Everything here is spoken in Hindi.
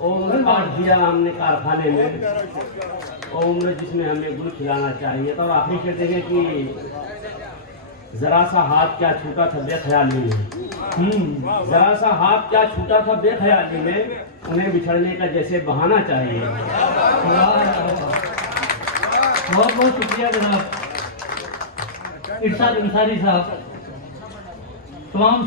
और काट दिया हमने कारखाने में, और उम्र जिसमें हमें गुल खिलाना चाहिए। तो आखिरी शेर देखें कि जरा सा हाथ क्या छूटा था बेख्याली में, जरा सा हाथ क्या छूटा था बेख्याली में, उन्हें बिछड़ने का जैसे बहाना चाहिए। बहुत बहुत शुक्रिया जनाब इरशाद अंसारी साहब। तमाम